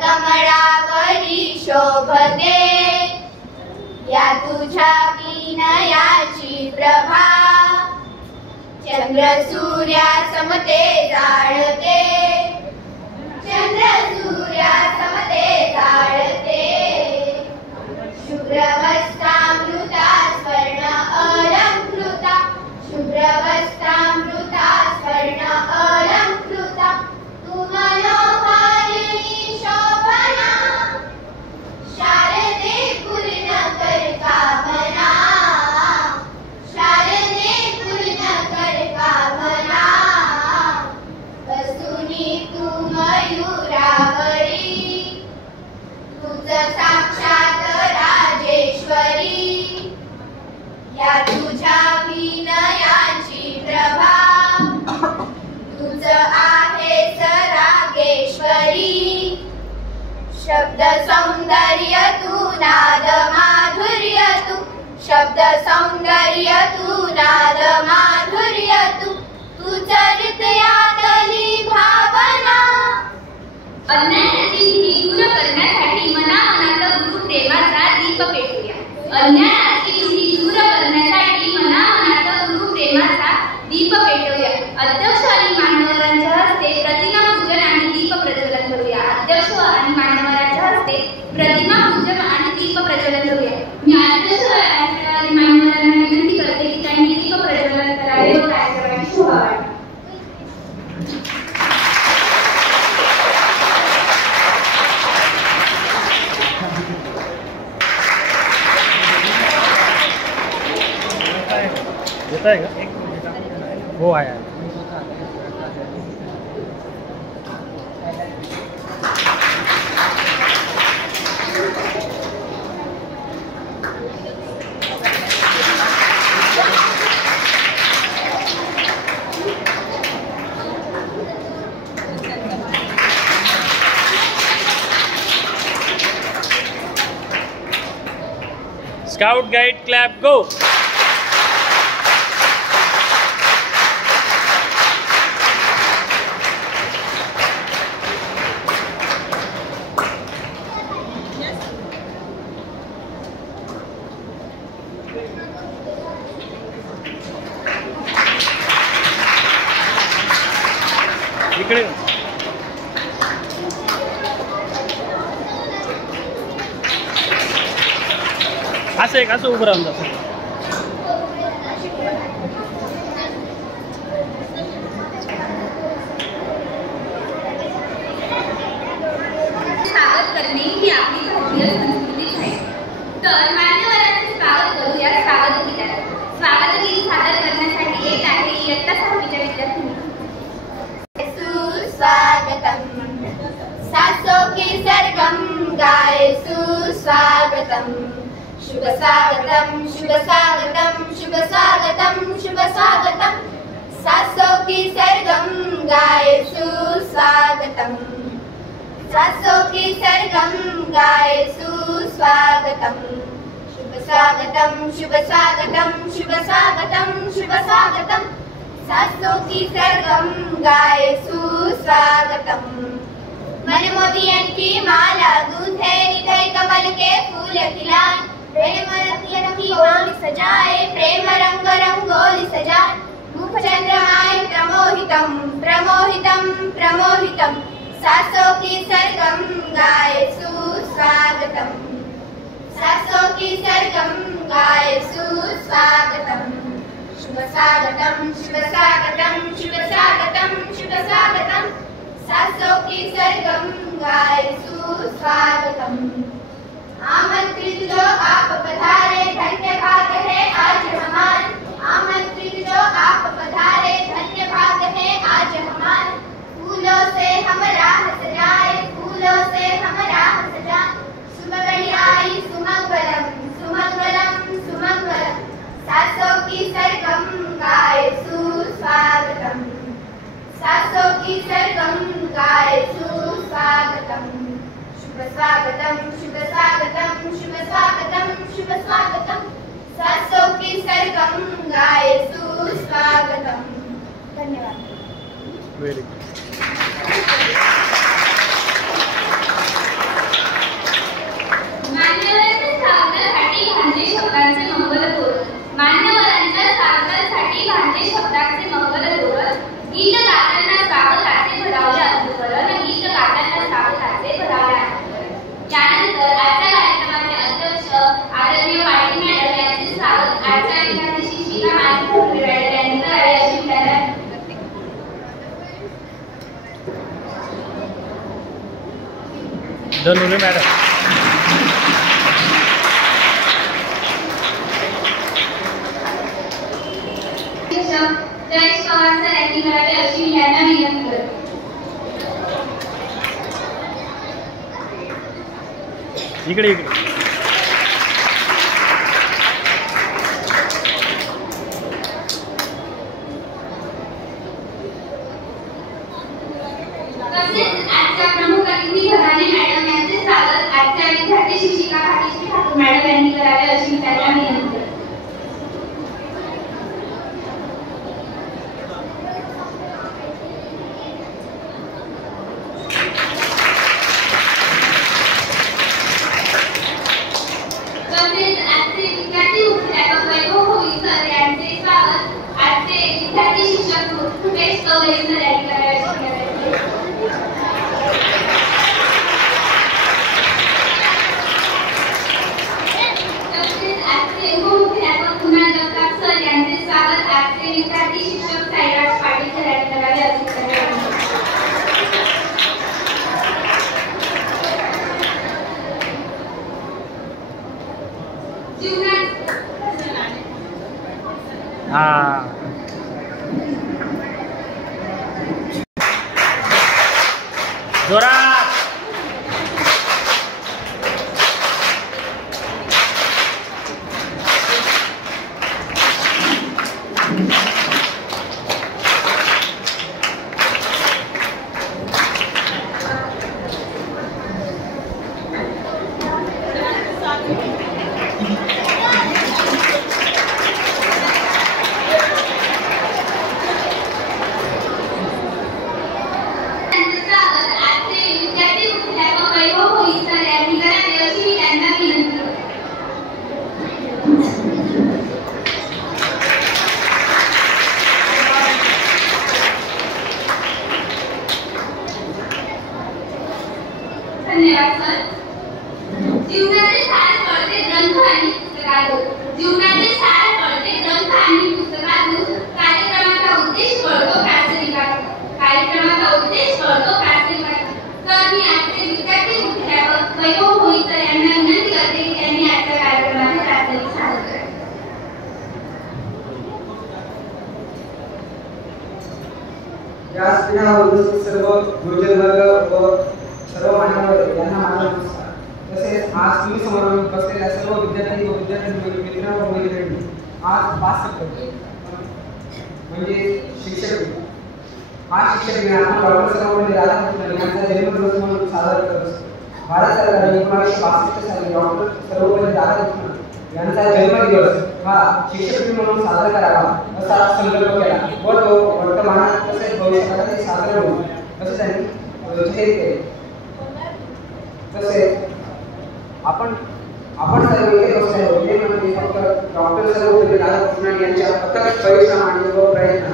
कमळावरी शोभते या तुझ्या विनयाची प्रभा चंद्र सूर्या समते जाळते चंद्र सूर्या समते जाळते शुभ्रवस्त्रामृता स्वर्ण अलंकृता शुभ्रवस्त्रामृता स्वर्ण अलंकृता तू मनोहारिणी शोभना शारदे पूर्ण कर कामना शारदे पूर्ण कर कामना वसुनी तू मयूरावरी तुझ साक्षात राजेश्वरी या तुझ्या विनयाची प्रभा तुझ आहे रागेश्वरी शब्द सौंदर्य तू नाद माधुर्य तू शब्द सौंदर्य तू नाद माधुर्य तू तुझ हृदयातली भावना अन्यायाची भीती दूर करण्यासाठी मनामनात गुरु प्रेमाचा दीप पेटूया अन्यायाची भीती दूर करण्यासाठी मनामनात गुरु प्रेमाचा दीप पेटवूया अध्यक्ष आणि मान्यवरांच्या हस्ते प्रतिमा पूजन आणि दीप प्रज्वलन करूया अध्यक्ष आणि मान्यवरांच्या हस्ते प्रतिमा पूजन आणि दीप प्रज्वलन करूया मी अध्यक्ष आणि मान्यवरांना विनंती करते की त्यांनी दीप प्रज्वलन करावे व कार्यक्रमाची शोभा वाढवावी येता है का वो आया है स्काउट गाइड क्लॅप गो. इकडे असं एक असं उभं राहून जातं. स्वागत करणे ही आपली भारतीय संस्कृतीच आहे. तर मान्यवरांचे स्वागत करूया स्वागत गीतात. स्वागत गीत सादर करण्यासाठी येत आहे इयत्ता 6वीच्या विद्यार्थ्यांनी. सुस्वागतम सासों के सरगम गाए सुस्वागतम. शुभ स्वागतम शुभ स्वागतम शुभ स्वागतम शुभ स्वागतम. सासों के सरगम गाए सुस्वागतम. सासों के सरगम गाए सुस्वागतम. शुभ स्वागतम शुभ स्वागतम शुभ स्वागतम शुभ स्वागतम. सासों की सरगम गाए सुस्वागतम. मनमोदियांची माला गूंथे हृदय कमल के फूल खिलाए. प्रेम रंगोली सजाए प्रेम रंग रंगोली सजाए. मुख चंद्रमाय प्रमोहितम प्रमोहितम प्रमोहितम. सासों की सरगम गाए सुस्वागतम. सासों की सरगम गाए सुस्वागतम. शुभ स्वागतम शुभ स्वागतम शुभ स्वागतम शुभ स्वागतम. सासों की सरगम गाए सुस्वागतम. आमंत्रित जो आप पधारे धन्य भाग है आज हमारा. आमंत्रित जो आप पधारे धन्य भाग है आज हमारा. फूलों से हम राह सजाए फूलों से हम राह सजाए. शुभ घड़ी आई सुमंगलम सुमंगलम सुमंगलम. सासों की सरगम गाए सुस्वागतम. सासों की सरगम गाए सुस्वागतम. शुभ स्वागतम शुभ स्वागतम शुभ स्वागतम शुभ स्वागतम. सासों की सरगम गाए सुस्वागतम. धन्यवाद. Very good. मान्यवरांच्या स्वागतासाठी भांडे शब्दांचे मंगल तोरण. मान्यवरांच्या स्वागतासाठी भांडे शब्दांचे मंगल तोरण. गीत गाताना स्वागताचे भरावले अनुकरण. गीत गाताना स्वागताचे भरावले अनुकरण. त्यानंतर आजच्या कार्यक्रमाचे अध्यक्ष आदरणीय पाटील मॅडम यांचे स्वागत आजच्या विद्यार्थी शिक्षिका माझी ठाकरे मॅडम यांनी करावे अशी विनंती. धनुरे मॅडम. जयेश पवार सर यांनी करावे अशी मी यांना विनंती करते. इकडे इकडे तसेच आजच्या प्रमुख अतिथी भराणे मॅडम यांचे स्वागत आजच्या विद्यार्थी शिक्षिका भाग्यश्री ठाकूर मॅडम यांनी करावे अशी मी त्यांना विनंती करते. तसेच आजचे विद्यार्थी मुख्याध्यापक वैभव होळी सर यांचे स्वागत आजचे विद्यार्थी शिक्षक रुपेश कवळे सर यांनी करावे अशी विनंती. तसेच आजचे उपमुख्याध्यापक कुणाल जगताप सर यांचे स्वागत आजचे विद्यार्थी शिक्षक साईराज पाटील सर यांनी करावे अशी विनंती. हा जोरात. व्यासपीठावर उपस्थित सर्व गुरुजन वर्ग व सर्व मान्यवर यांना माझा नमस्कार. तसेच आज तुम्ही समोर बसलेल्या सर्व विद्यार्थी व विद्यार्थी मित्र व मैत्रिणी, आज 5 सप्टेंबर म्हणजे शिक्षक दिन. हा शिक्षक दिन आपण डॉक्टर सर्वपल्ली राधाकृष्णन यांचा जन्मदिवस म्हणून साजरा करत असतो. भारत सरकारने 1962 साली डॉक्टर सर्वपल्ली राधाकृष्णन यांचा जन्मदिवस हा शिक्षक दिन म्हणून साजरा करावा असा संकल्प केला व तो वर्तमानात तसेच भविष्यातही साजरा होईल असे त्यांनी जाहीर केले. तसेच आपण सर्व एक बसलो ते म्हणजे फक्त डॉक्टर सर्वपल्ली राधाकृष्णन यांच्या अथक परिश्रमाने व प्रयत्न,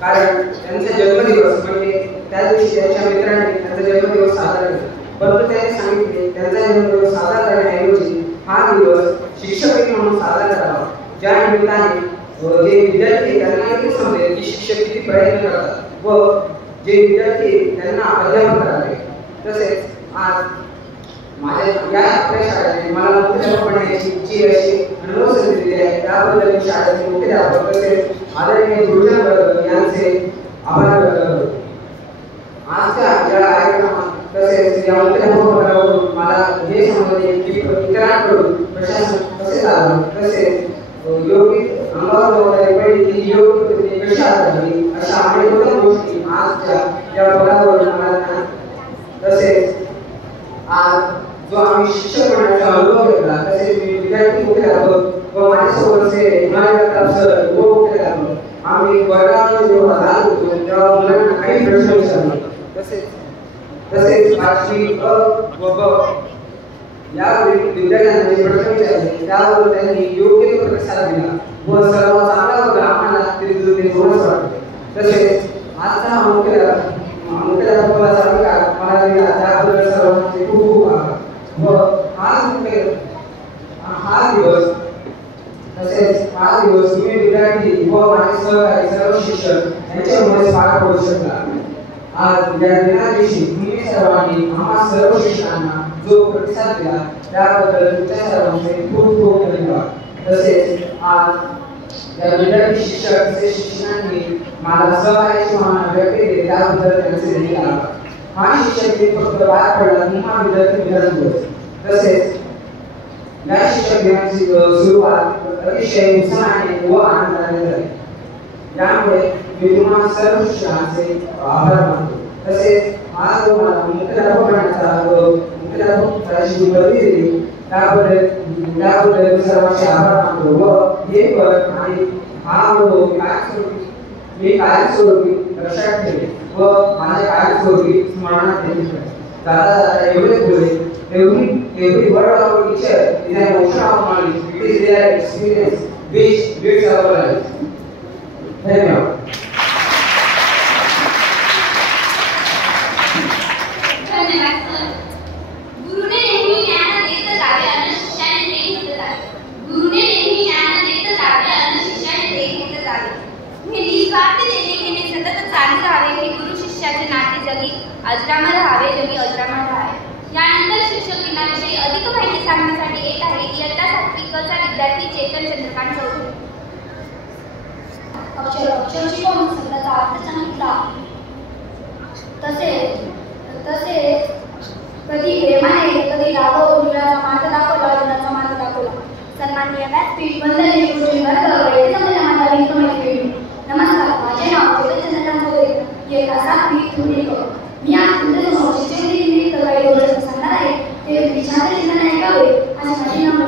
कारण त्यांचा जन्मदिवस म्हणजे त्या दिवशी त्यांच्या मित्रांनी त्यांचा जन्मदिवस साजरा केला. परंतु त्यांनी सांगितले त्यांचा जन्मदिवस साजरा करण्याऐवजी हा दिवस शिक्षक दिन म्हणून साजरा करावा, ज्या निमित्ताने जे विद्यार्थी त्यांना देखील समजेल की शिक्षक किती प्रयत्न करतात व जे विद्यार्थी त्यांना अध्यापन करावे. तसेच आज माझ्या या आपल्या शाळेने मला मुख्याध्यापक बनण्याची जी अशी अनुभव संधी दिली आहे त्याबद्दल मी शाळेचे मुख्याध्यापक तसेच आदरणीय गुरुजन वर्ग यांचे आभार व्यक्त करतो. आजच्या या कार्यक्रमात तसेच या मुख्याध्यापकाकडून मला हे समजले की इतरांकडून प्रशासन कसे चालवं, तसेच योग्य अंगावर जबाबदारी पडली ती योग्य पद्धतीने कशी हाताळावी अशा अनेक गोष्टी आजच्या या पदावरून मला. तसेच आज जो आम्ही शिक्षक बनण्याचा अनुभव घेतला तसेच मी विद्यार्थी मुख्याध्यापक व माझ्यासोबतचे सर व मुख्याध्यापक आम्ही वर्गामध्ये जेव्हा जात होतो तेव्हा मुलांना काही प्रश्न विचारले. तसेच पाचवी अ व ब या विद्यार्थ्यांना जे प्रश्न विचारले त्यावर त्यांनी योग्य तो प्रतिसाद दिला व सर्व चांगला वर्ग आम्हाला तिथे बोनस वाटले. तसेच आजचा मुख्याध्यापकाचा अधिकार मला दिला त्याबद्दल सर्वांचे खूप खूप आभार. व हा दिवस तुम्ही विद्यार्थी व माझे सहकारी सर्व शिक्षक यांच्यामुळे पार पडू शकला. आज या दिनादिवशी तुम्ही सर्वांनी आम्हा सर्व शिक्षकांना जो प्रतिसाद दिला त्याबद्दल तुमच्या सर्वांचे खूप खूप धन्यवाद. तसेच आज या विद्यार्थी शिक्षक तसेच शिक्षकांनी मला सहकार्याची भावना व्यक्त केली त्याबद्दल त्यांचे देखील आभार. हा शिक्षक दिन फक्त पार पडला तुम्हा विद्यार्थी मित्रांमुळे. तसेच या शिक्षक दिनाची सुरुवात अतिशय उत्साहाने व आनंदाने झाली. यामुळे मी तुम्हा सर्व शिक्षकांचे आभार मानतो. तसेच आज मला मुख्याध्यापक बनण्याची संधी दिली त्याबद्दल सर्वांचे आभार मानतो व हे पद आणि हा अनुभव मी कायमस्वरूपी लक्षात ठेवेन व माझ्या कायमस्वरूपी स्मरणात ठेवेन. जाता जाता एवढेच बोले. Every word of our teacher is an ocean of knowledge. It is their experience which builds our life. धन्यवाद. धन्यवाद सर. गुरुने नेहमी ज्ञान देत जावे आणि शिष्याने ते घेत जावे. गुरुने नेहमी ज्ञान देत जावे आणि शिष्याने ते घेत जावे. हे निस्वार्थ देणेघेणे सतत चालू राहावे. हे गुरु शिष्याचे नाते जगी अजरामर राहावे, जगी अजरामर राहावे. यानंतर शिक्षक दिनाविषयी अधिक माहिती सांगण्यासाठी येत आहे इयत्ता 7वी क चा विद्यार्थी चेतन चंद्रकांत चौधरी. अक्षर शिकवून शब्दाचा अर्थ सांगितला. तसेच कधी प्रेमाने कधी रागावून मुलाचा मार्ग दाखवला, मुलाचा मार्ग दाखवला. सन्माननीय व्यासपीठ वंदनीय गुरुजी वर्ग वेळेचा माझा मित्रमैत्रिणी, नमस्कार. माझे नाव चेतन चंद्रकांत चौधरी. इयत्ता 7वी धुळे क. मी आज तुमच्यासमोर शिक्षक दिन निमित्त काही गोष्टी सांगणार आहे. ते विचार चिंतन ऐकावे अशी माझी नावं.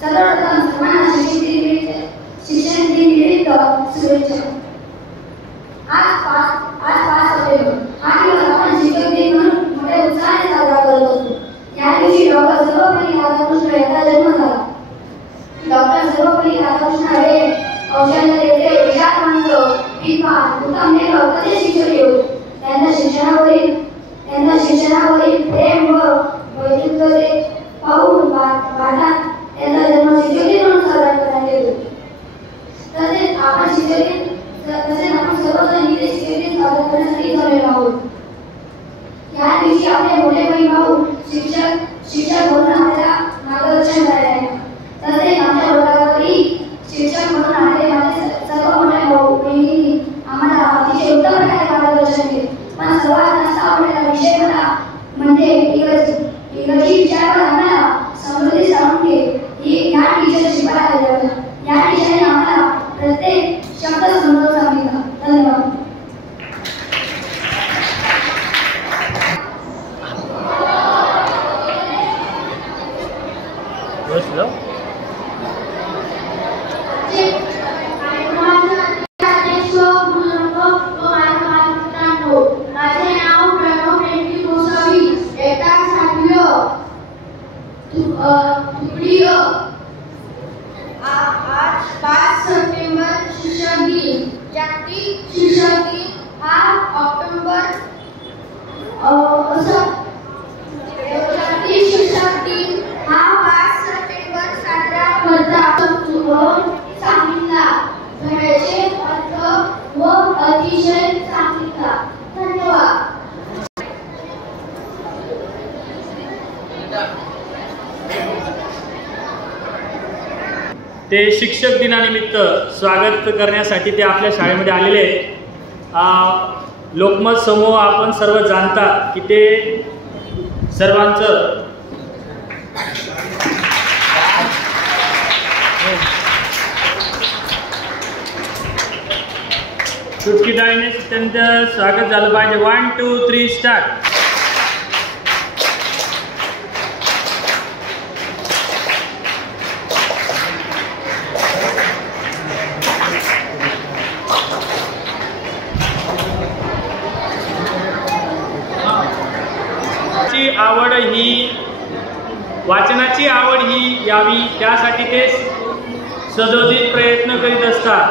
सर्वप्रथम सर्वांना शिक्षक दिन निमित्त शुभेच्छा. आज 5 सप्टेंबर हा दिवस आपण शिक्षक दिन म्हणून मोठ्या उत्साहाने साजरा करत असतो. या दिवशी डॉक्टर सर्वपल्ली राधाकृष्णन यांचा जन्म झाला. डॉक्टर सर्वपल्ली राधाकृष्णन हे औषधाचे विचारवंत, विद्वान, उत्तम लेखक तसेच शिक्षक होते. त्यांच्या शिक्षणावरील प्रेम व वैदिकते पाहून भारतात त्यांचा जन्म शिक्षक दिन म्हणून साजरा करण्यात येतो. तसेच आपण सर्वजण इथे शिक्षक दिन साजरा करण्यासाठी जमलेलो आहोत. या दिवशी आपले मोठे बहीण भाऊ शिक्षक म्हणून आपल्याला मार्गदर्शन करायला आहे. तसेच आमच्या वर्गावरही शिक्षक म्हणून आलेले माझे सर्व मोठे भाऊ बहिणी आम्हाला अतिशय उत्तम प्रकारे मार्गदर्शन म्हणजे इंग्रजी विषयावर आम्हाला समृद्धी साळुंखे या टीचर शिकवायला आल्या होत्या. या टीचरने आम्हाला प्रत्येक शब्द समजावून सांगितला. धन्यवाद. माझे नाव प्रणव रेड्डी गोसावी, इयत्ता 7वी. आज 5 सप्टेंबर शिक्षक दिन. जागतिक शिक्षक दिन हा जागतिक शिक्षक दिन हा 5 सप्टेंबर साजरा करतात. सांगितला धड्याचे अर्थ व अतिशय सांगितला. धन्यवाद. ते शिक्षक दिनानिमित्त स्वागत करण्यासाठी ते आपल्या शाळेमध्ये आलेले आहेत. लोकमत समूह आपण सर्व जाणता की ते सर्वांचं चुटकीदारीने त्यांचं स्वागत झालं पाहिजे. 1 2 3 स्टार्ट. वाचनाची आवड ही यावी त्यासाठी ते सदोदित प्रयत्न करीत असतात.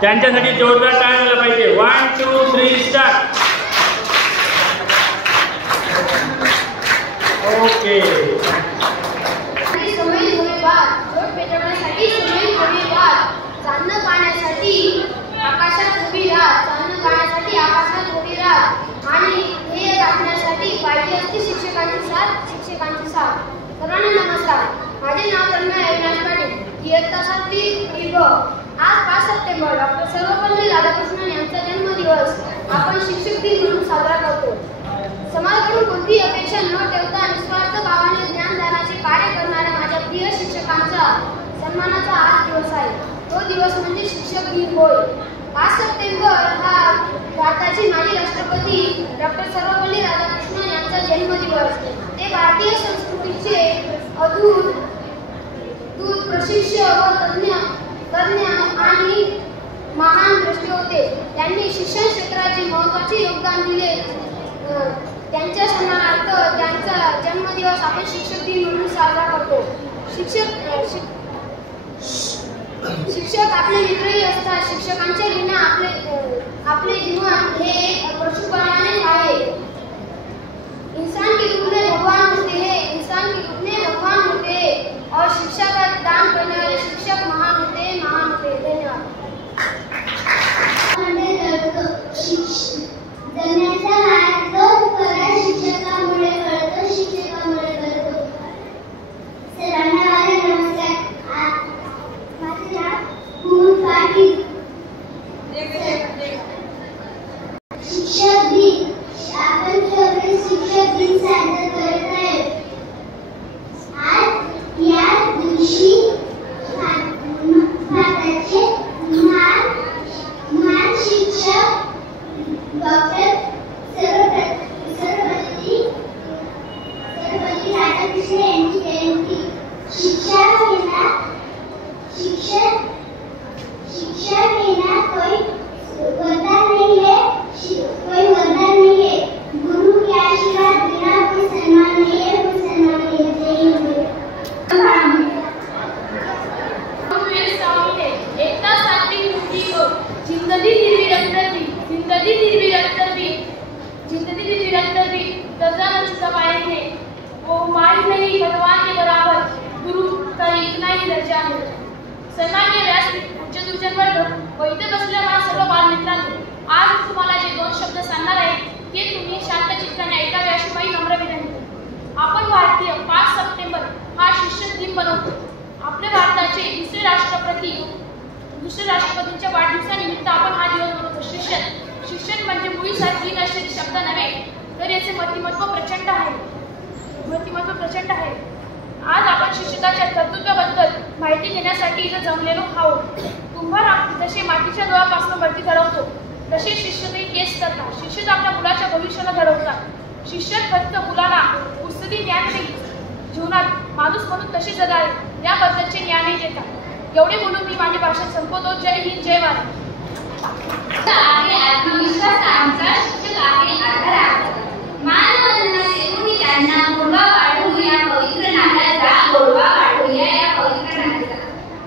त्यांच्यासाठी जोरदार टाळ्या झाला पाहिजे. 1 2 3 स्टार्ट. ओके. चांदणं पाहण्यासाठी आकाशात उभी राहा. चांदणं पाहण्यासाठी आकाशात उभी राहा. आणि ध्येय गाठण्यासाठी पाहिजे असते शिक्षकांची साथ. शिक्षकांची साथ. सर्वांना नमस्कार. माझे नाव तन्मय अविनाश पाटील, इयत्ता 7वी. आज 5 सप्टेंबर डॉक्टर सर्वपल्ली राधाकृष्णन यांचा जन्मदिवस आपण शिक्षक दिन म्हणून साजरा करतो. समाजाकडून कोणतीही अपेक्षा न ठेवता निस्वार्थ भावाने ज्ञानदानाचे कार्य करणाऱ्या माझ्या प्रिय शिक्षकांचा सन्मानाचा आज दिवस आहे. तो दिवस म्हणजे शिक्षक दिन होय. 5 सप्टेंबर हा भारताचे माजी राष्ट्रपती डॉक्टर सर्वपल्ली राधाकृष्णन यांचा जन्मदिवस. ते भारतीय संस्कृतीचे अद्भुत प्रशिक्षक व तज्ञ आणि महान द्रष्टे होते. त्यांनी शिक्षण क्षेत्राचे महत्त्वाचे योगदान दिले. त्यांच्या सन्मानार्थ त्यांचा जन्मदिवस आपण शिक्षक दिन म्हणून साजरा करतो. शिक्षक आपले मित्रही असतात. शिक्षकांच्या विना आपले जीवन हे एक पशुप्रमाणे आहे. इंसान के रूप में भगवान होते हैं. इंसान के रूप में भगवान होते हैं और शिक्षा का दान करने वाले शिक्षक महान होते हैं. महान होते हैं. धन्यवाद. जगण्याचा मार्ग खऱ्या शिक्षकामुळे कळतो. शिक्षकामुळे कळतो. सर्वांना माझे नमस्कार. माझे नाव कुमुद पाटील. शिक्षक दिन आपण सगळे शिक्षक दिन साजरा करत आहे. आज या दिवशी भारताचे महान शिक्षक डॉक्टर सर्वपल्ली राधाकृष्णन यांची जयंती. शिक्षक लेना कोई वरदान नहीं है. कोई वरदान नहीं है. गुरु के आशीर्वाद बिना कोई सम्मान नहीं है. कोई सम्मान नहीं है. जय हिंद. एकता 7वी मुक्ति को जिंदगी निर्विरक्तवी. जिंदगी निर्विरक्तवी. जिंदगी निर्विरक्तवी. दर्जा न चुका पाए थे वो माई नहीं भगवान के बराबर. गुरु का इतना ही दर्जा है. सन्मान्य व्यासपीठ उच्च वर्ग व इथे बसलेल्या माझ्या सर्व बालमित्रांनो, आज तुम्हाला जे 2 शब्द सांगणार आहे ते तुम्ही शांत चित्ताने ऐकावे अशी माझी नम्र विनंती. आपण भारतीय 5 सप्टेंबर हा शिक्षक दिन बनवतो. आपल्या भारताचे दुसरे राष्ट्रपतींच्या वाढदिवसानिमित्त आपण हा दिवस बनवतो. शिक्षण म्हणजे मुळीसारखी नसलेले शब्द नव्हे, तर याचे व्यक्तिमत्व प्रचंड आहे. आज आपण शिक्षकाच्या कर्तृत्वाबद्दल माहिती घेण्यासाठी इथं जमलेलो आहोत. कुंभार जसे मातीच्या दोळापासून वरती घडवतो तसे शिक्षकही तेच करतात. शिक्षक आपल्या मुलाच्या भविष्याला घडवतात. शिक्षक फक्त मुलाला पुस्तकी ज्ञान नाही, जीवनात माणूस म्हणून कसे जगावे याबद्दलचे ज्ञानही देतात. एवढे बोलून मी माझी भाषण संपवतो. जय हिंद, जय भारत. आत्मविश्वास आमचा शिक्षक आहे आधार. मानवंदना देऊन त्यांना गोडवा वाढवू या पवित्र नात्याचा गोडवा वाढवूया या पवित्र नात्याचा.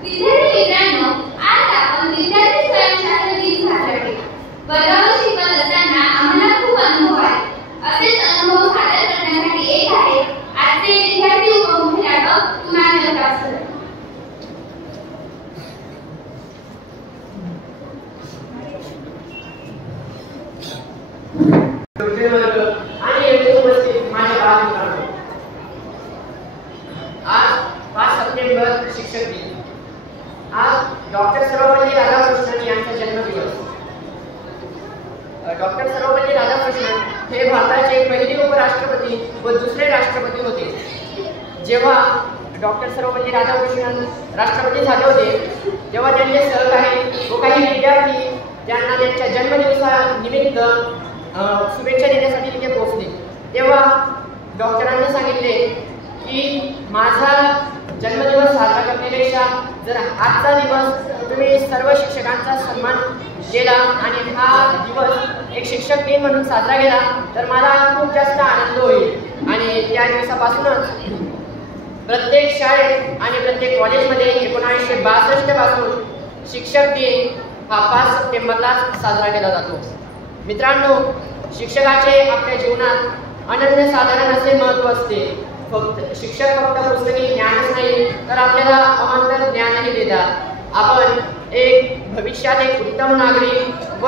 विद्यार्थी मित्रांनो, आज आपण विद्यार्थी स्वयंशासन दिन साजरा केला. वर्गावर शिकवत असताना आम्हाला खूप अनुभव आहे. असेच अनुभव सादर करण्यासाठी एक आहे आजचे विद्यार्थी उपमुख्याध्यापक कुणाल जगताप सर. आज 5 सप्टेंबर शिक्षक दिन. आज डॉक्टर सर्वपल्ली राधाकृष्णन यांचा जन्मदिवस. डॉक्टर सर्वपल्ली राधाकृष्णन हे भारताचे पहिले उपराष्ट्रपती व दुसरे राष्ट्रपती होते. जेव्हा डॉक्टर सर्वपल्ली राधाकृष्णन राष्ट्रपती झाले होते तेव्हा त्यांचे सहकारी व काही विद्यार्थी त्यांना त्यांच्या जन्मदिवसानिमित्त शुभेच्छा देण्यासाठी तिथे पोहोचले. तेव्हा डॉक्टरांनी सांगितले की माझा जन्मदिवस साजरा करण्यापेक्षा जर आजचा दिवस तुम्ही सर्व शिक्षकांचा सन्मान केला आणि हा दिवस एक शिक्षक दिन म्हणून साजरा केला तर मला खूप जास्त आनंद होईल. आणि त्या दिवसापासूनच प्रत्येक शाळेत आणि प्रत्येक कॉलेजमध्ये 1962 पासून शिक्षक दिन हा 5 सप्टेंबरलाच साजरा केला जातो. मित्रांनो, शिक्षकाचे आपल्या जीवनात अनन्यसाधारण असे महत्त्व असते. शिक्षक फक्त पुस्तकी ज्ञानच नाही तर आपल्याला अवांतर ज्ञानही देतात. आपण भविष्यात एक उत्तम नागरिक व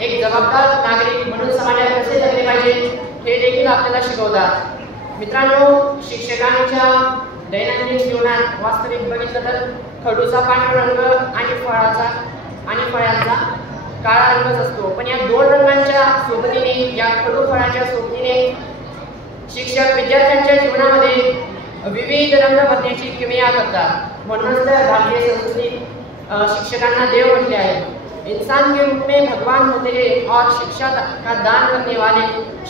एक जबाबदार नागरिक म्हणून समाजात कसे जगले पाहिजे हे देखील आपल्याला शिकवतात. मित्रांनो, शिक्षकांच्या दैनंदिन जीवनात वास्तविक बघितलं तर खडूचा पांढरा रंग आणि फळांचा काळा रंगच असतो. पण या दोन रंगांच्या सोबतीने, या खडू फळांच्या सोबतीने शिक्षक विद्यार्थ्यांच्या जीवनामध्ये विविध रंग भरण्याची किमया करतात. म्हणूनच तर भारतीय संस्कृतीत शिक्षकांना देव म्हटले आहे. इंसान के रूप में भगवान होते हैं और शिक्षा का दान करने वाले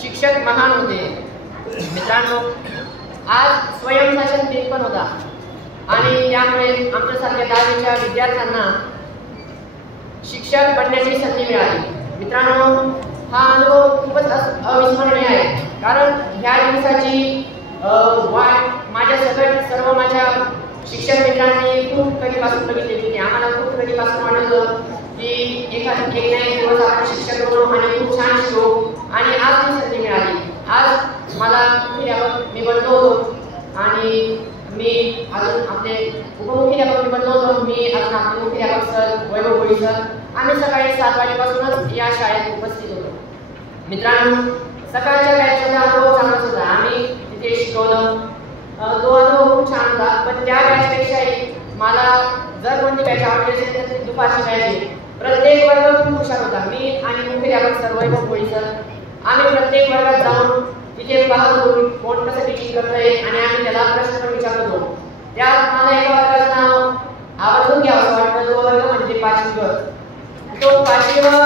शिक्षक महान होते. मित्रांनो, आज स्वयंशासन दिन पण होता आणि त्यामुळे आमच्यासारख्या 10वीच्या विद्यार्थ्यांना शिक्षक बनण्याची संधी मिळाली. मित्रांनो, हा अनुभव खूपच अविस्मरणीय आहे. कारण ह्या दिवसाची वाट माझ्या सर्व माझ्या शिक्षक मित्रांनी खूप कधीपासून बघितलेली होती. आम्हाला खूप कधीपासून वाटत होतं की एक दिवस आपण शिक्षक बनू आणि खूप छान शिकू. आणि आज ती संधी मिळाली. आज मला मी बनलो होतो आणि मी अजून आपले उपमुख्याध्यापक बनलो होतो. मी अजून आपले मुख्याध्यापक सर वैभव भोई सर आम्ही सकाळी 7 वाजेपासूनच या शाळेत उपस्थित होतो. मित्रांनो, सकाळच्या बॅचचा अनुभव चांगलाच होता. आम्ही तिथे शिकवलं, तो अनुभव खूप छान होता. पण त्या बॅचपेक्षाही मला जर कोणती बॅच आवडली असेल तर ती दुपारची बॅच आहे. प्रत्येक वर्ग खूप हुशार होता. मी आणि मुख्याध्यापक सर वैभव भोई सर आम्ही प्रत्येक वर्गात जाऊन तिथे पाहत होतो कोण कसं टीचिंग करत आहे आणि आम्ही त्याला प्रश्न पण विचारत होतो. त्यात मला एका वर्गाचं नाव आवर्जून घ्यावं असं वाटतं. तो वर्ग म्हणजे 5वी वर्ग. तो 5वी वर्ग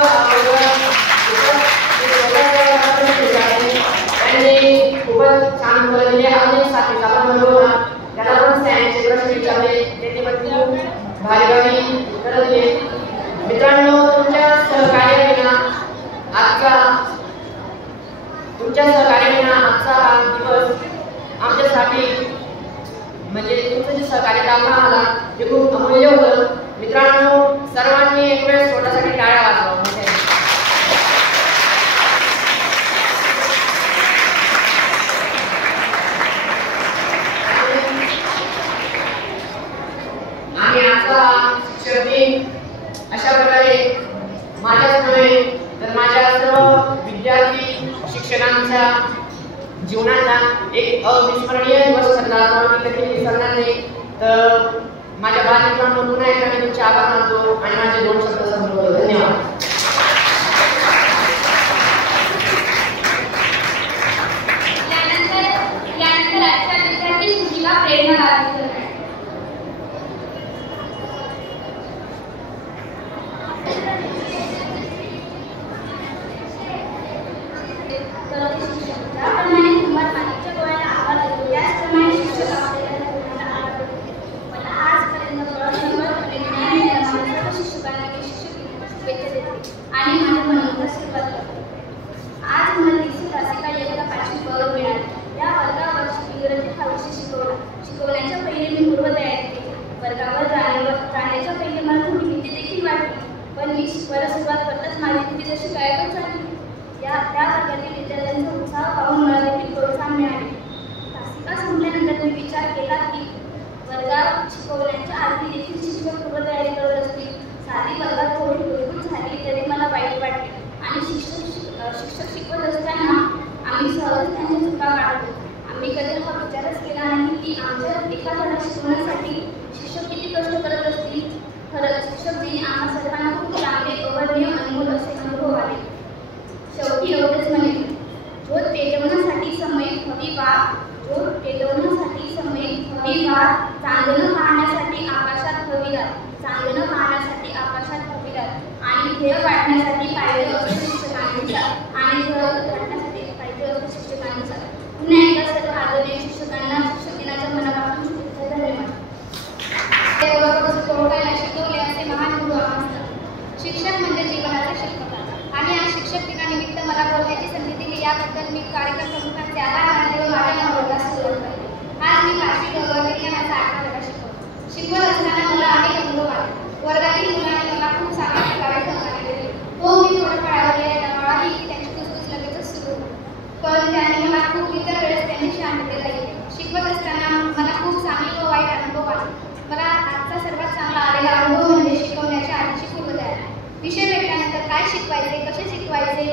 त्यांनी खूपच छान उत्तर दिले. अजून एक साथीचा पण वर्ग होता, त्याला पण सायन्सचे प्रश्न विचारले. त्यांनी पण खूप भारी उत्तर दिले. मित्रांनो, तुमच्या सहकार्याविना आजचा हा दिवस आमच्यासाठी म्हणजे तुमचं जे सहकार्य दाखवून आला ते खूप अमूल्य होतं. मित्रांनो, सर्वांनी एक वेळ स्वतःसाठी टाळ्या वाजवा. आणि आजचा शिक्षक दिन अशा प्रकारे माझ्याच नव्हे तर माझ्या सर्व विद्यार्थी शिक्षकांच्या जीवनाचा एक अविस्मरणीय दिवस ठरला. मी कधी विसरणार नाही. तर माझ्या बालमित्रांनो, पुन्हा एकदा मी तुमचे आभार मानतो आणि माझे 2 शब्द संपवतो. धन्यवाद. करते शिक्षक. ज्याप्रमाणे कुंभार मातीच्या गोळ्याला आकार देतो त्याचप्रमाणे शिक्षक आपल्याला गुणांना आकार देतो. मला आजपर्यंत कळत ज्ञान दिलं सर्व शिक्षकांना मी शिक्षक शुभेच्छा देते आणि माझ्या मनोगत सुरुवात करते. आज मला तिसरी तासिका इयत्ता 5वी वर्ग मिळाली. या वर्गावर इंग्रजी हा विषय शिकवण्याच्या पहिले मी पूर्वतयारी केली. वर्गावर जाण्याच्या पहिले मला थोडी भीती देखील वाटली, पण मी शिकवायला सुरुवात करताच माझी भीती जशी गायबच झाली. त्या वर्गातील विद्यार्थ्यांचा उत्साह पाहून मला देखील प्रोत्साहन मिळाले. तासिका संपल्यानंतर मी विचार केला की वर्गात शिकवण्याच्या आधी देखील शिक्षक पूर्वतयारी करत असतील. साधी वर्गात थोडी हुरहूर झाली तरी मला वाईट वाटले आणि शिक्षक शिकवत असताना आम्ही सहज त्यांच्या चुका काढतो. आम्ही कधी हा विचारच केला नाही की आमच्या एका धडा शिकवण्यासाठी शिक्षक किती कष्ट करत असतील. खरंच शिक्षक दिनी आम्हा सर्वांना खूप चांगले अवर्णनीय अनमोल असे अनुभव आले. शेवटी एवढेच म्हणेन, झोत पेटवण्यासाठी समय हवी वाट, झोत पेटवण्यासाठी समय हवी वाट, चांदणं पाहण्यासाठी आकाशात हवी रात, चांदणं पाहण्यासाठी आकाशात हवी रात आणि ध्येय गाठण्यासाठी पाहिजे असं शिक्षकांनी साथ आणि ध्येय गाठण्यासाठी पाहिजे असं शिक्षकांनी साथ. पुन्हा एकदा सर्व आदरणीय शिक्षकांना शिक्षक दिनाच्या मनापासून शुभेच्छा. धन्यवाद. शिकवले असे महान गुरु असतात. शिक्षक म्हणजे जीवनाचे शिक्षक आणि आज शिक्षक दिनानिमित्त मला बोलण्याची संधी दिली याबद्दल मी कार्यक्रम प्रमुखांचे आभार मानते व माझ्या वर्गास सुरुवात करते. आज मी 5वी वर्गातील माझा 8वा वर्ग शिकवतो. शिकवत असताना मला अनेक अनुभव आले. वर्गातील मुलांनी मला खूप चांगल्या प्रकारे सहकार्य केले. हो, मी थोडं काळावली मिळाली की त्यांची कुसकुस लगेचच सुरू होती, पण त्यांनी मला खूप इतर वेळेस त्यांनी शांततेला येते. शिकवत असताना मला खूप चांगले व वाईट अनुभव आले. मला आजचा सर्वात चांगला आलेला अनुभव म्हणजे शिकवण्याच्या आधीची पूर्वतयारी. विषय भेटल्यानंतर काय शिकवायचे, कसे शिकवायचे,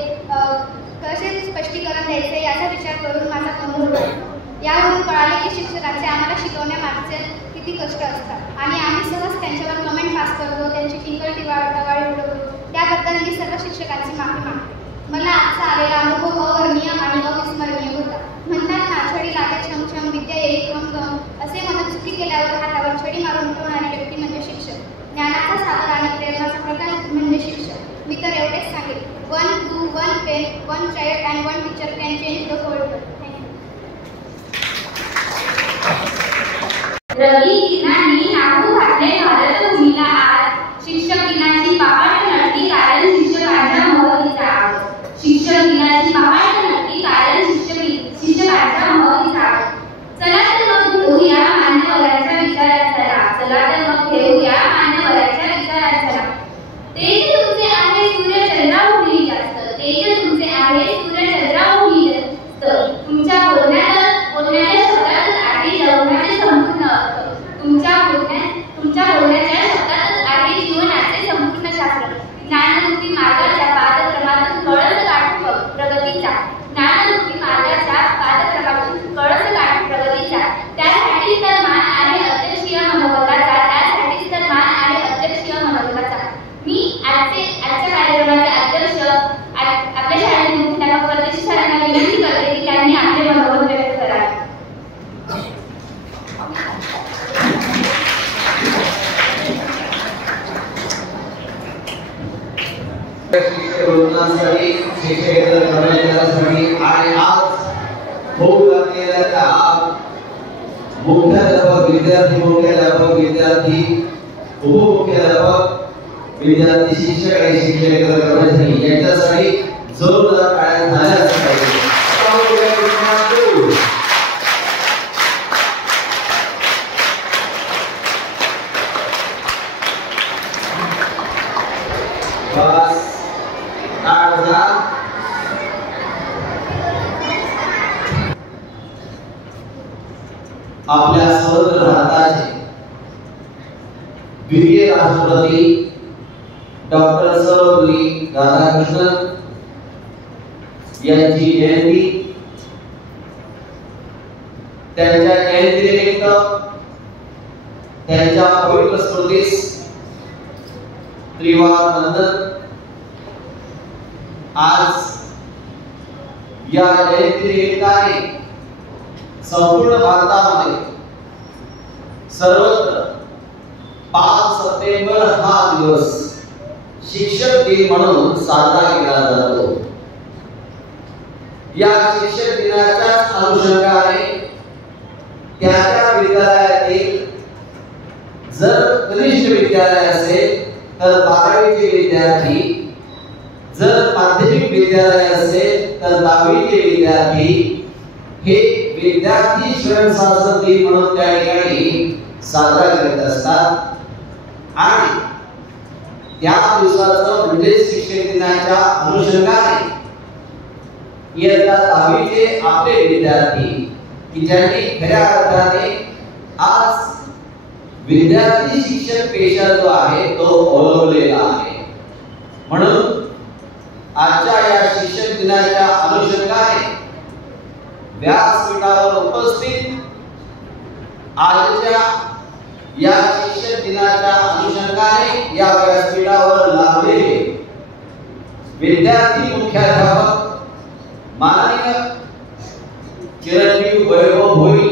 कसे स्पष्टीकरण द्यायचे याचा विचार करून माझा कमजोर वाटतो. यावरून कळाले की शिक्षकांचे आम्हाला शिकवण्यामागचे किती कष्ट असतात आणि आम्ही सहज त्यांच्यावर कमेंट पास करतो, त्यांची टिंकल टवाळी उडवतो. त्याबद्दल मी सर्व शिक्षकांची माफी मागते. मला आजचा आलेला अनुभव अवर्णनीय आणि अविस्मरणीय होता. म्हणतात ना, छडी लागे छमछम विद्या येई गम गम, असे म्हणत चुकी केल्यावर हातावर छडी मारून उठवणारी व्यक्ती म्हणजे शिक्षक. ज्ञानाचा सागर आणि प्रेरणाचा प्रकाश म्हणजे शिक्षक. मी तर एवढेच सांगेन, 1 2 1 pen 1 child and 1 teacher can change the world. रवी किरणांनी नाहू घातले भारतभूमीला आज. शिक्षक दिनाची पहाट नटली कारण शिक्षकांच्या महतीचा आवाज. शिक्षक दिनाची पहाट नटली कारण शिक्षकांच्या महतीचा आवाज. चला तर मग घेऊया मान्यवरांच्या विचारात चला. चला तर मग घेऊया मान्यवरांच्या विचारात चला. तेज तुमचे आहे सूर्य चंद्राहूनही जास्त. तेज तुमचे आहे सूर्य चंद्राहूनही जास्त. तुमच्या बोलण्याच्या शब्दातच आहे जीवनाचे संपूर्ण अर्थ. तुमच्या बोलण्याच्या शब्दातच आहे जीवनाचे संपूर्ण शास्त्र. ज्ञानरूपी मार्गाच्या पादक्रमातून कळस गाठू प्रगतीचा. ज्ञानरूपी मार्गाच्या पादक्रमातून कळस गाठू प्रगतीचा. त्यासाठी तर मान आहे अध्यक्षीय मनोगताचा. त्यासाठी तर मान आहे अध्यक्षीय मनोगताचा. मी आजच्या कार्यक्रमाचे अध्यक्ष आपल्या शाळेचे मुख्याध्यापक परदेशी सरांना विनंती करते की त्यांनी आपले मनोगत व्यक्त करावे. शिक्षणासाठी शिक्षकेतर कर्मचाऱ्यांसाठी आणि आज होऊ लागलेल्या त्या मुख्याध्यापक विद्यार्थी उपमुख्याध्यापक विद्यार्थी शिक्षक आणि शिक्षकेतर कर्मचारी यांच्यासाठी जोरदार टाळ्या झाल्या पाहिजे. आपल्या स्वतंत्र भारताचे द्वितीय राष्ट्रपती डॉक्टर सर्वपल्ली राधाकृष्णन यांची जयंती. त्यांच्या जयंतीनिमित्त त्यांच्या पवित्र स्मृतीस त्रिवार वंदन. आज या जयंतीनिमित्ताने संपूर्ण भारतामध्ये सर्वत्र 5 सप्टेंबर हा दिवस शिक्षक दिन म्हणून साजरा केला जातो. या शिक्षक दिनाच्या अनुषंगाने त्या विद्यालयातील जर कनिष्ठ विद्यालय असेल तर 12वीचे विद्यार्थी, जर माध्यमिक विद्यालय असेल तर 10वीचे विद्यार्थी हे विद्यार्थी स्वयंशासन दिन म्हणून त्या ठिकाणी साजरा करत असतात. आणि त्या दिवसाचं म्हणजे शिक्षक दिनाच्या अनुषंगाने इयत्ता 10वीचे आपले विद्यार्थी की ज्यांनी खऱ्या अर्थाने आज विद्यार्थी शिक्षक पेशा जो आहे तो अवलंबलेला आहे. म्हणून आजच्या या शिक्षक दिनाच्या अनुषंगाने व्यासपीठावर उपस्थित आजच्या या शिक्षक दिनाच्या अनुषंगाने या व्यासपीठावर लाभलेले विद्यार्थी मुख्याध्यापक माननीय चिरंजीव वैभव भोई,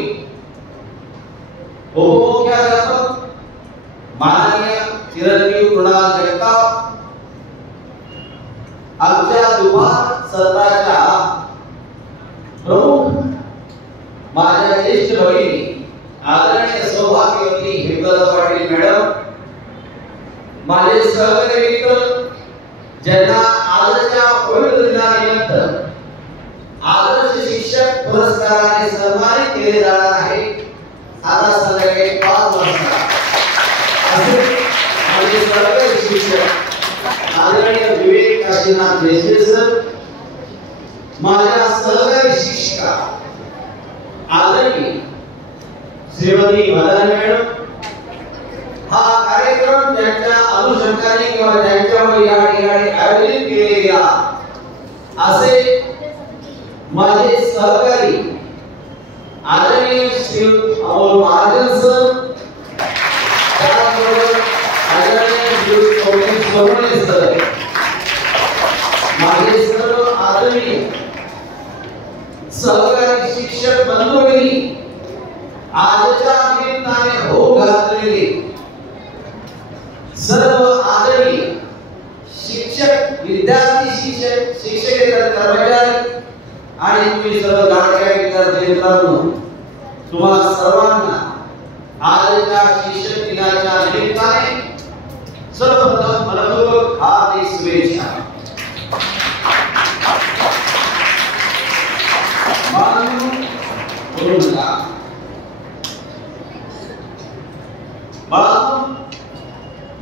उपमुख्याध्यापक माननीय चिरंजीव कृणाल जगताप, आमच्या दुपार सत्राच्या प्रमुख माझ्या ज्येष्ठ भगिनी आदरणीय सौभाग्यवती हेमलता पाटील मॅडम, माझे सहकारी मित्र ज्यांना आजच्या पवित्र दिनानिमित्त आदर्श शिक्षक पुरस्काराने सन्मानित केले जाणार आहे. आता संध्याकाळी 5 वाजता माझे सहकारी शिक्षक आदरणीय विवेक काशीनाथ देशमुख सर, माझ्या सहकारी शिक्षिका आदरणीय श्रीमती मदन मॅडम, हा कार्यक्रम ज्यांच्या अनुषंगाने किंवा ज्यांच्यामुळे या ठिकाणी आयोजित केले गेला असे माझे सहकारी आदरणीय श्री अमोल महाजन सर, त्याचबरोबर आदरणीय श्री सोमने सर, माझे सर्व आदरणीय सहकारी शिक्षक बंधूंनी आजच्या निमित्ताने होऊ घातलेले सर्व आदरणीय शिक्षक, विद्यार्थी शिक्षक, शिक्षकेतर कर्मचारी आणि तुम्ही सर्व लाडक्या विद्यार्थी मित्रांनो, तुम्हाला सर्वांना आजच्या शिक्षक दिनाच्या निमित्ताने सर्वप्रथम मनपूर्वक हार्दिक शुभेच्छा.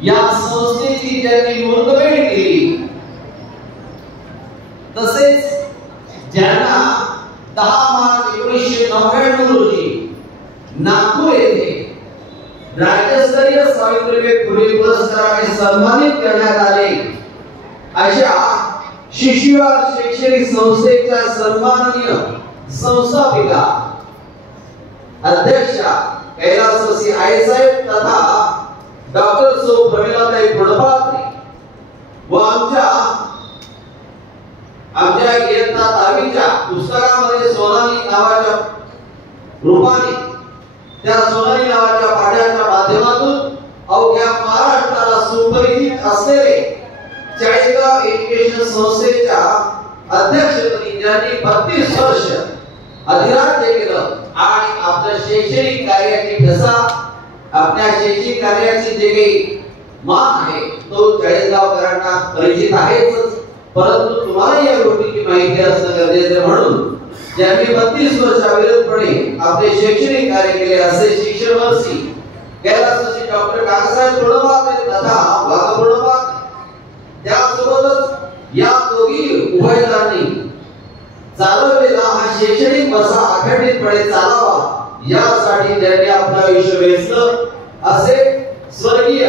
या संस्थेची ज्यांनी नोंदणी केली तसेच ज्यांना 10 मार्च 1999 रोजी नागपूर येथे राज्यस्तरीय सावित्रीबाई फुले पुरस्काराने सन्मानित करण्यात आले अशा शिशुवार शैक्षणिक संस्थेच्या सन्माननीय संस्थापिका अध्यक्षा कैलासवासी आई साहेब तथा डॉक्टर सौ प्रमिलाताई पुढपात्रे व आमच्या इयत्ता 10वीच्या पुस्तकामध्ये सोनाली नावाच्या रूपाने त्या सोनाली नावाच्या पाढ्याच्या माध्यमातून अवघ्या महाराष्ट्राला सुपरिचित असलेले चाळीसगाव एज्युकेशन संस्थेच्या अध्यक्षपदी ज्यांनी 32 वर्ष अधिराज्य केलं आणि आपल्या शैक्षणिक कार्याची ठसा, आपल्या शैक्षणिक कार्याची जे काही मान आहे तो चाळीसगावकरांना परिचित आहेच, परंतु तुम्हाला या गोष्टीची माहिती असणं गरजेचं. म्हणून ज्यांनी 32 वर्ष अविरतपणे आपले शैक्षणिक कार्य केले असे शिक्षण मंत्री कैलासवासी डॉक्टर काकासाहेब पुढपात्रे तथा वाघ पुढपात्रे, त्यासोबतच या दोघी उभयतांनी चालवलेला हा शैक्षणिक वसा अखंडितपणे चालावा यासाठी ज्यांनी आपलं आयुष्य वेचलं असे स्वर्गीय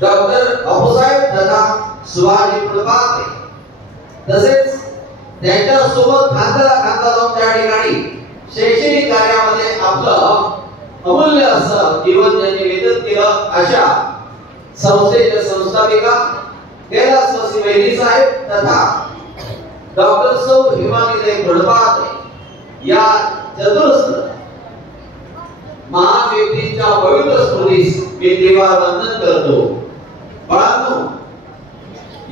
डॉक्टर बापूसाहेब तथा सुभाष पुढपात्रे, तसेच त्यांच्या सोबत खांद्याला खांदा लावून त्या ठिकाणी शैक्षणिक कार्यामध्ये आपलं अमूल्य असं जीवन त्यांनी व्यतीत केलं अशा संस्थेच्या संस्थापिका कैलासवासी वैदी साहेब तथा डॉक्टर सौ हिमानीताई पुढपात्रे या चतुर्थ महान व्यक्तींच्या पवित्र स्मृतीस मी देवाला वंदन करतो. परंतु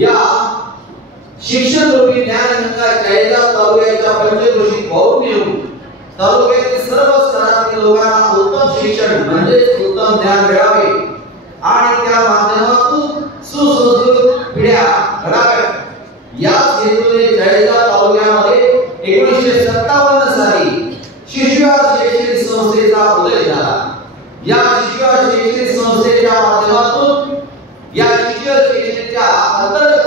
या शिक्षण रूपी ज्ञानगंगा जळगाव तालुक्याच्या पंचक्रोशीत वाहून येऊन तालुक्यातील सर्व स्तरातील लोकांना उत्तम शिक्षण म्हणजे उत्तम ज्ञान मिळावे आणि त्या माध्यमातून सुसंस्कृत पिढ्या घडाव्यात या हेतूने जळगाव तालुक्यामध्ये 1957 साली शिशुविहार शैक्षणिक संस्थेचा उदय झाला। या शिशुविहार शैक्षणिक संस्थेच्या माध्यमातून या शिशुविहार शैक्षणिकच्या अंतर्गत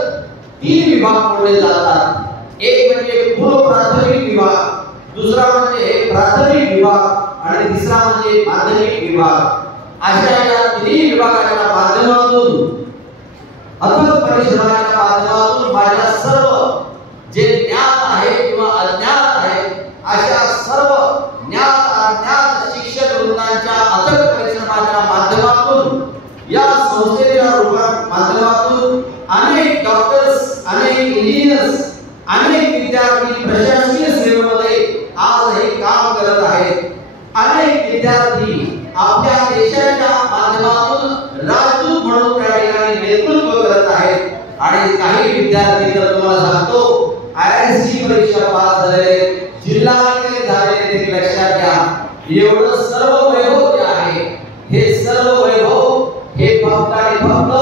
3 विभाग मोडले जातात। एक म्हणजे पूर्व प्राथमिक विभाग, दुसरा म्हणजे प्राथमिक विभाग आणि तिसरा म्हणजे माध्यमिक विभाग। अशा या 3 विभागाच्या माध्यमातून अथक परिश्रमाच्या माध्यमातून माझ्या सर्व जे ज्ञात आहे किंवा अज्ञात आहे अशा सर्व ज्ञात अज्ञात शिक्षक वृंदांच्या अथक परिश्रमाच्या माध्यमातून या संस्थेच्या माध्यमातून अनेक डॉक्टर्स, अनेक इंजिनियर्स, अनेक विद्यार्थी प्रशासकीय सेवेमध्ये आज हे काम करत आहेत। अनेक विद्यार्थी आपल्या देशाच्या माध्यमातून राजदूत म्हणून त्या ठिकाणी नेतृत्व करत आहेत आणि काही विद्यार्थी तर तुम्हाला सांगतो IISc परीक्षा पास झालेले, जिल्हाधिकारी झालेले, ते लक्षात घ्या। एवढं सर्व वैभव जे आहे हे सर्व वैभव हे फक्त आणि फक्त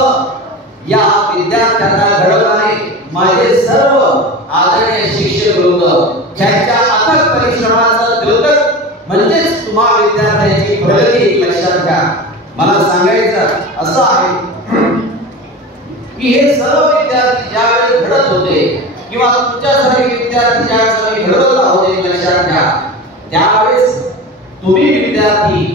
या विद्यार्थ्यांना घडवणारे माझे सर्व आदरणीय शिक्षक वृंद त्यांच्या अथक परिश्रमाचं द्योतक म्हणजेच तुम्हा विद्यार्थ्यांची प्रगती लक्षात घ्या। मला सांगायचं असं आहे की हे सर्व विद्यार्थी ज्यावेळेस घडत होते किंवा तुमच्यासारखे विद्यार्थी ज्यावेळेस घडवत आहोत लक्षात घ्या, त्यावेळेस तुम्ही विद्यार्थी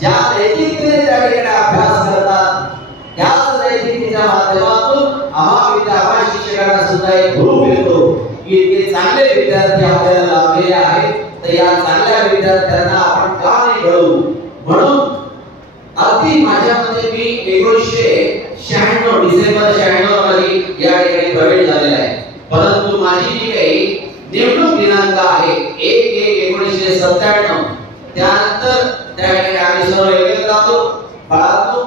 ज्या नैतिकतेने त्या ठिकाणी अभ्यास करतात त्याच नैतिकतेच्या माध्यमातून आम्हा शिक्षकांना सुद्धा एक ग्रुप येतो की इतके चांगले विद्यार्थी आपल्याला लाभलेले आहेत, तर या चांगल्या विद्यार्थ्यांना आपण का नाही घडवू म्हणून अगदी माझ्यामध्ये मी 1996 डिसेंबर 96 मध्ये या ठिकाणी प्रवेश झालेला आहे। परंतु माझी जी काही नेमणूक दिनांक आहे 1/1/1997 त्यानंतर त्या ठिकाणी आम्ही सर्व एकत्र जातो। परंतु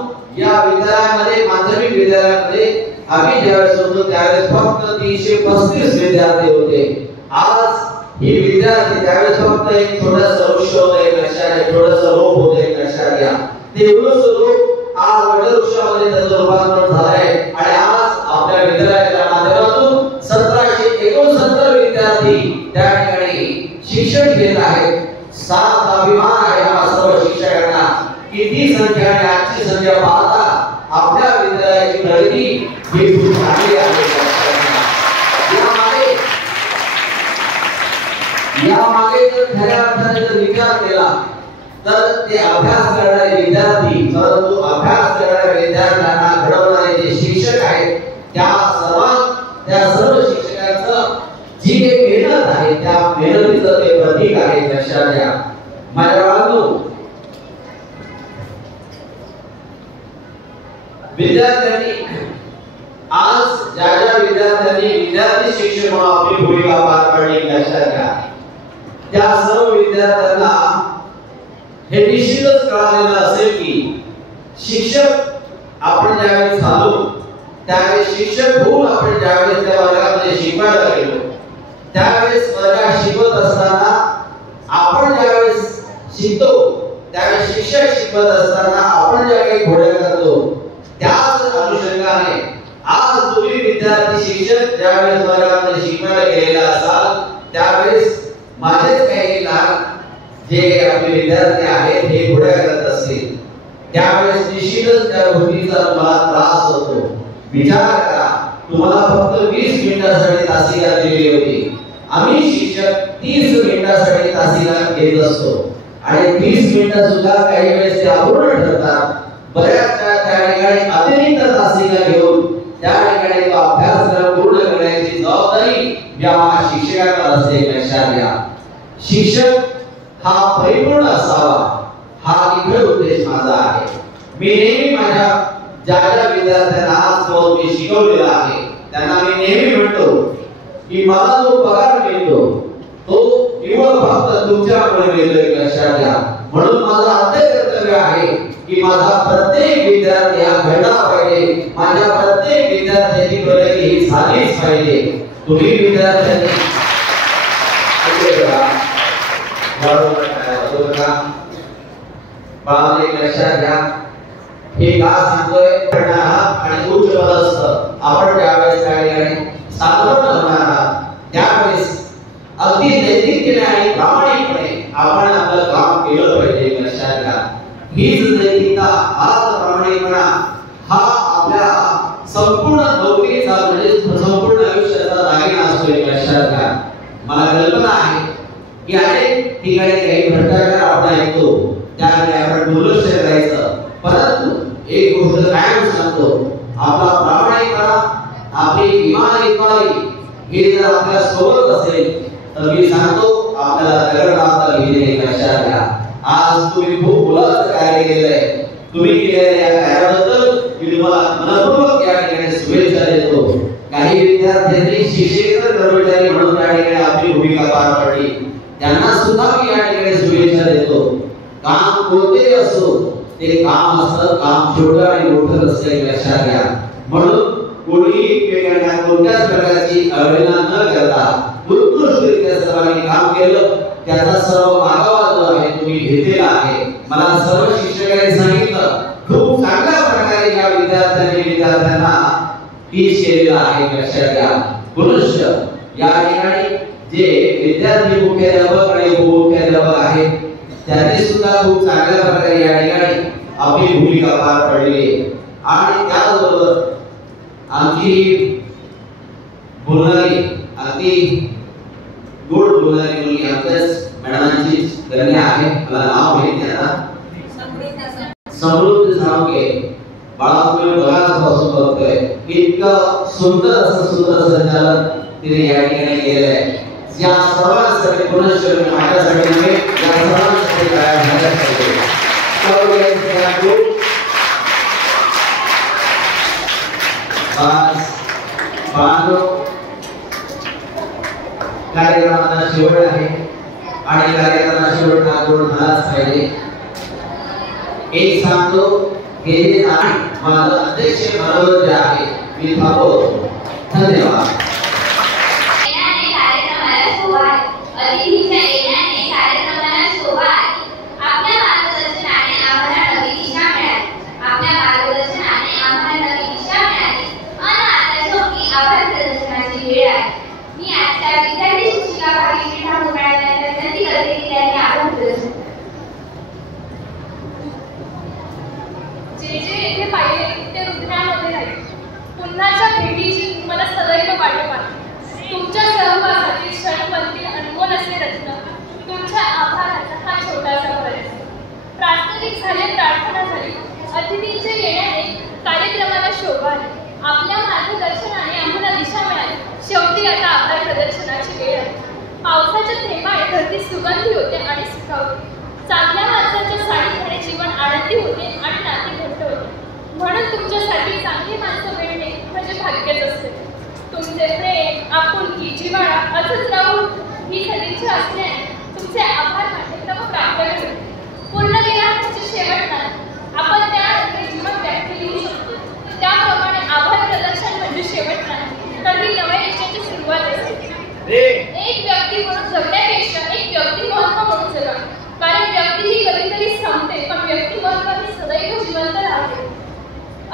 या विद्यालयामध्ये माध्यमिक विद्यालयामध्ये आम्ही ज्यावेळेस होतो त्यावेळेस फक्त 335 विद्यार्थी होते। आज ही विद्यार्थी त्यावेळेस फक्त एक छोटासा वृक्ष होता, एक लक्षात घ्या, छोटासा रोप होता, एक लक्षात घ्या। ते एवढंच रोप आज वटवृक्षामध्ये त्याचं रूपांतर झालंय आणि आज आपल्या विद्यालयाच्या माध्यमातून 1769 विद्यार्थी त्या ठिकाणी शिक्षण घेत आहेत। सात अभिमान आहे हा सर्व शिक्षकांना की ती संख्या आणि आजची संख्या पाहता आपल्या विद्यालयाची प्रगती ही खूप चांगली आहे। यामागे जर खऱ्या अर्थाने जर विचार केला तर ते अभ्यास करणारे विद्यार्थी, परंतु अभ्यास करणाऱ्या विद्यार्थ्यांना घडवणारे जे शिक्षक आहेत त्या सर्व शिक्षकांचं जी काही मेहनत आहे त्या मेहनतीचं ते प्रतीक आहे, लक्षात घ्या। माझ्या बाळांनो, विद्यार्थ्यांनी आज ज्या विद्यार्थ्यांनी विद्यार्थी शिक्षक म्हणून आपली भूमिका पार पाडली लक्षात घ्या, त्या सर्व विद्यार्थ्यांना हे निश्चितच कळालेलं असेल की शिक्षक आपण ज्यावेळेस झालो त्यावेळेस शिक्षक होऊन आपण ज्यावेळेस त्या वर्गामध्ये शिकवायला गेलो त्यावेळेस वर्गात शिकवत असताना आपण ज्यावेळेस शिकतो त्यावेळेस शिक्षक शिकवत असताना आपण ज्या काही घोड्या करतो त्याच अनुषंगाने आज तुम्ही विद्यार्थी शिक्षक ज्यावेळेस वर्गामध्ये शिकवायला गेलेला असाल त्यावेळेस माझेच काही लहान जे आपले विद्यार्थी आहेत हे घोड्या करत असतील त्यावेळेस निश्चितच त्या गोष्टीचा तुम्हाला त्रास होतो। विचार करा, तुम्हाला फक्त 20 मिनिटांसाठी तासिका दिली होती, आम्ही शिक्षक 30 मिनिटांसाठी तासिका घेत असतो आणि 30 मिनिटं सुद्धा काही वेळेस ते अपूर्ण ठरतात। बऱ्याच त्या ठिकाणी अतिरिक्त तासिका घेऊन त्या ठिकाणी तो अभ्यासक्रम पूर्ण करण्याची जबाबदारी या शिक्षकांना असते, लक्षात घ्या। शिक्षक हा परिपूर्ण असावा हा निखळ उद्देश माझा आहे। मी नेहमी माझ्या ज्या विद्यार्थ्यांना आजपर्यंत मी शिकवलेला आहे त्यांना मी नेहमी म्हणतो की मला जो पगार मिळतो तो केवळ फक्त तुमच्यामुळे मिळतोय, लक्षात घ्या। म्हणून माझं आद्य कर्तव्य आहे की माझा प्रत्येक विद्यार्थी हा घडला पाहिजे, माझ्या प्रत्येक विद्यार्थ्याची प्रगती ही झालीच पाहिजे। तुम्ही विद्यार्थ्यांनी लक्षात घ्या, हे का सांगतोय आणि उच्च पदस्थ आपण ज्यावेळेस त्या ठिकाणी साधन होणार आहात त्यावेळेस अगदी नैतिकतेने आणि प्रामाणिकपणे आपण आपलं काम केलं पाहिजे. लक्षात घ्या, हीच नैतिकता, हाच प्रामाणिकपणा हा आपल्या संपूर्ण नोकरीचा म्हणजे संपूर्ण आयुष्याचा दागिना असतो. लक्षात घ्या, मला कल्पना आहे की अनेक ठिकाणी काही भ्रष्टाचार आपण ऐकतो, त्याकडे आपण दुर्लक्ष करायचं. परंतु एक गोष्ट कायम सांगतो, आपला प्रामाणिकपणा, आपली इमानदारी हे जर आपल्या सोबत असेल तर मी सांगतो आपल्याला दगड लावता येईल. लक्षात घ्या, आज तुम्ही खूप मोलाचं कार्य केलेलं आहे. तुम्ही केलेल्या या कार्याबद्दल मी तुम्हाला मनपूर्वक या ठिकाणी शुभेच्छा देतो. काही विद्यार्थ्यांनी शिक्षकेतर कर्मचारी म्हणून त्या ठिकाणी आपली भूमिका पार पाडली, त्यांना सुद्धा मी या ठिकाणी शुभेच्छा देतो. काम कोणतेही असो ते काम असतं, काम छोटं आणि मोठं असतं. लक्षात घ्या, म्हणून कोणीही कोणत्याच प्रकारची अवहेलना न करता उत्कृष्टरित्या सर्वांनी काम केलं, त्याचा सर्व मागोवा जो आहे तुम्ही घेतलेला आहे. मला सर्व शिक्षकांनी सांगितलं खूप चांगल्या प्रकारे या विद्यार्थ्यांना टीच केलेला आहे. लक्षात घ्या, पुरुष या ठिकाणी जे विद्यार्थी मुख्याध्यापक आणि उपमुख्याध्यापक आहेत त्यांनी सुद्धा खूप चांगल्या प्रकारे या ठिकाणी आपली भूमिका पार पाडली आणि त्याचबरोबर आमची बोलणारी अगदी गोड बोलणारी मुलगी आमच्याच मॅडमांची कन्या आहे, मला नाव माहिती आहे आता, समृद्धी साळुंखे. बाळा तुम्ही बघापासून बघतोय इतकं सुंदर असं संचालन तिने या ठिकाणी केलेलं आहे. या सर्वांसाठी पुनश्च माझ्यासाठी नव्हे, या सर्वांसाठी काय झालं पाहिजे. कार्यक्रमाचा शेवट आहे आणि कार्यक्रमाचा शेवट हा गोड झालाच पाहिजे. एक सांगतो, हे जे आहे माझं अध्यक्ष मनोज जे आहे मी थांबवतो. धन्यवाद. अतिथींच्या येण्याने कार्यक्रमाला शोभा आली. आपल्या मार्गदर्शनाने आम्हाला नवी दिशा मिळाली. आपल्या मार्गदर्शनाने आम्हाला नवी दिशा मिळाली आणि आता शेवटी आभार प्रदर्शनाची वेळ आहे. मी आजच्या विद्यार्थी शिक्षिका भाग्यश्री ठाकूर मॅडमांना विनंती करते की त्यांनी आभार प्रदर्शन. जे जे येथे पाहिले ते हृदयामध्ये राहील. पुन्हाच्या भेटीची मला सदैव वाट पाहिजे. तुमच्या सहभागातील क्षणपंक्ती अनमोल असे रचना. तुमच्या आभाराचा हा छोटासा प्रयत्न. प्रास्ताविक झाले, प्रार्थना झाली. अतिथींच्या येण्याने कार्यक्रमाला शोभा आली. आपल्या मार्गदर्शनाने आम्हाला दिशा मिळाली. शेवटी आता आभार प्रदर्शनाची वेळ आली. पावसाच्या थेंबाने धरती सुगंधी होते आणि सुखावते. चांगल्या माणसाच्या सानिध्याने जीवन आनंदी होते आणि नाते घट्ट होते. म्हणून तुमच्यासाठी चांगली माणसं मिळणे म्हणजे भाग्यच असते. तुमचे प्रेम, आपुलकी, जिव्हाळा असंच राहून ही सदिच्छा असल्याने तुमचे आभार मानणे तव प्राप्त होते. पूर्ण केला म्हणजे शेवट नाही. आपण त्या जीवन व्याख्या लिहू शकतो. त्याप्रमाणे आभार प्रदर्शन म्हणजे शेवट नाही, तर ही नव्या यशाची सुरुवात असते. एक व्यक्ती म्हणून जगण्यापेक्षा एक व्यक्तिमत्व म्हणून जगा. कारण व्यक्ती ही कधीतरी संपते, पण व्यक्तिमत्व ही सदैव जिवंत राहते.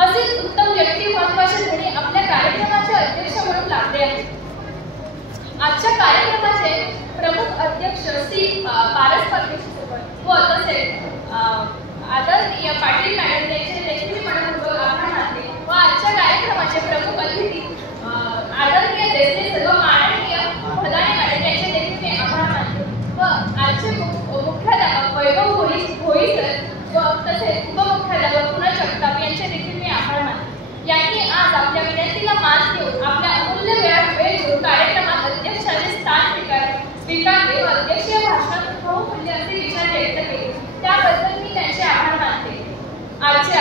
असेच उत्तम व्यक्तिमत्वाचे धडे आपल्या कार्यक्रमाचे अध्यक्ष म्हणून लागले आहेत. आजच्या कार्यक्रमाचे प्रमुख अध्यक्ष श्री पारस परमेश्वर व तसेच आदरणीय पाटील मॅडम यांचे देखील मनपूर्वक आभार मानते व आजच्या कार्यक्रमाचे प्रमुख अतिथी आदरणीय देशे सर्व माननीय भदाणे मॅडम यांचे देखील मी आभार मानते व आजचे मुख्याध्यापक वैभव भोई सर व तसेच उपमुख्याध्यापक पुन्हा जगताप यांचे देखील मी आभार मानते. यांनी आज आपल्या विनंतीला मान देऊन आपल्या अमूल्य वेळ घेऊन कार्यक्रमात अध्यक्षाचे स्थान स्वीकारले व अध्यक्षीय भाषणात बहुमूल्य असे विचार व्यक्त केले. त्याबद्दल मी त्यांचे आभार मानते. आजचे